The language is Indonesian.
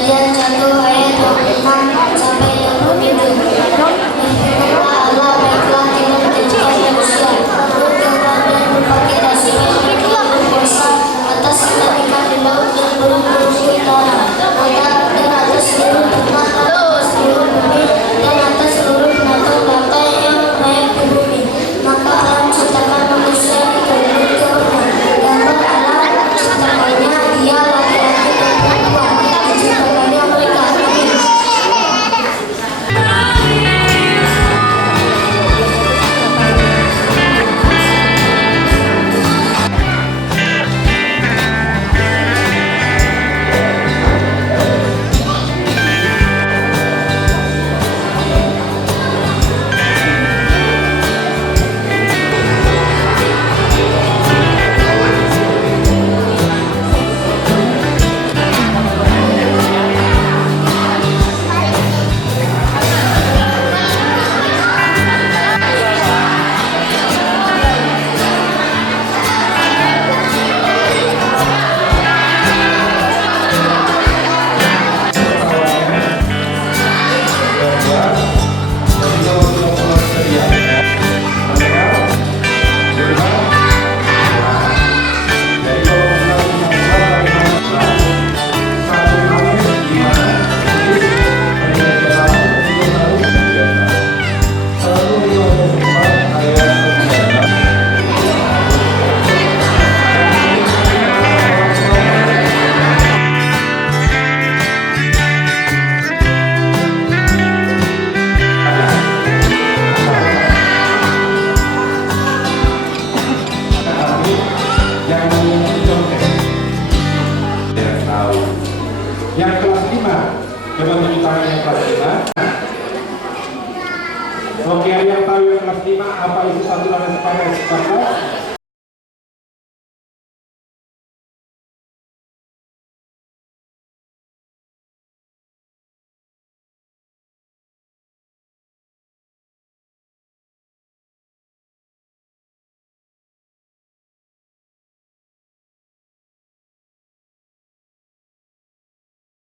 Kejadian 1 ayat 26 sampai 27. Berfirmanlah Allah, baiklah tidak menjadikan manusia turut gambar dan berpakai dasi yang berkuasa atas ikan ikan di laut dan burung-burung di udara, dan atas seluruh ternak, atas seluruh bumi, dan atas seluruh binatang-binatang yang melayang di bumi. Maka Allah menciptakan manusia itu menurut gambarnya. Gambar Allah menciptakannya, dia laki-laki dan perempuan. Menciptakannya mereka. Yang kelas 5, coba tunjuk tangan yang kelas 5. Oke, yang tahu yang kelas 5 apa itu satu dan sepakat?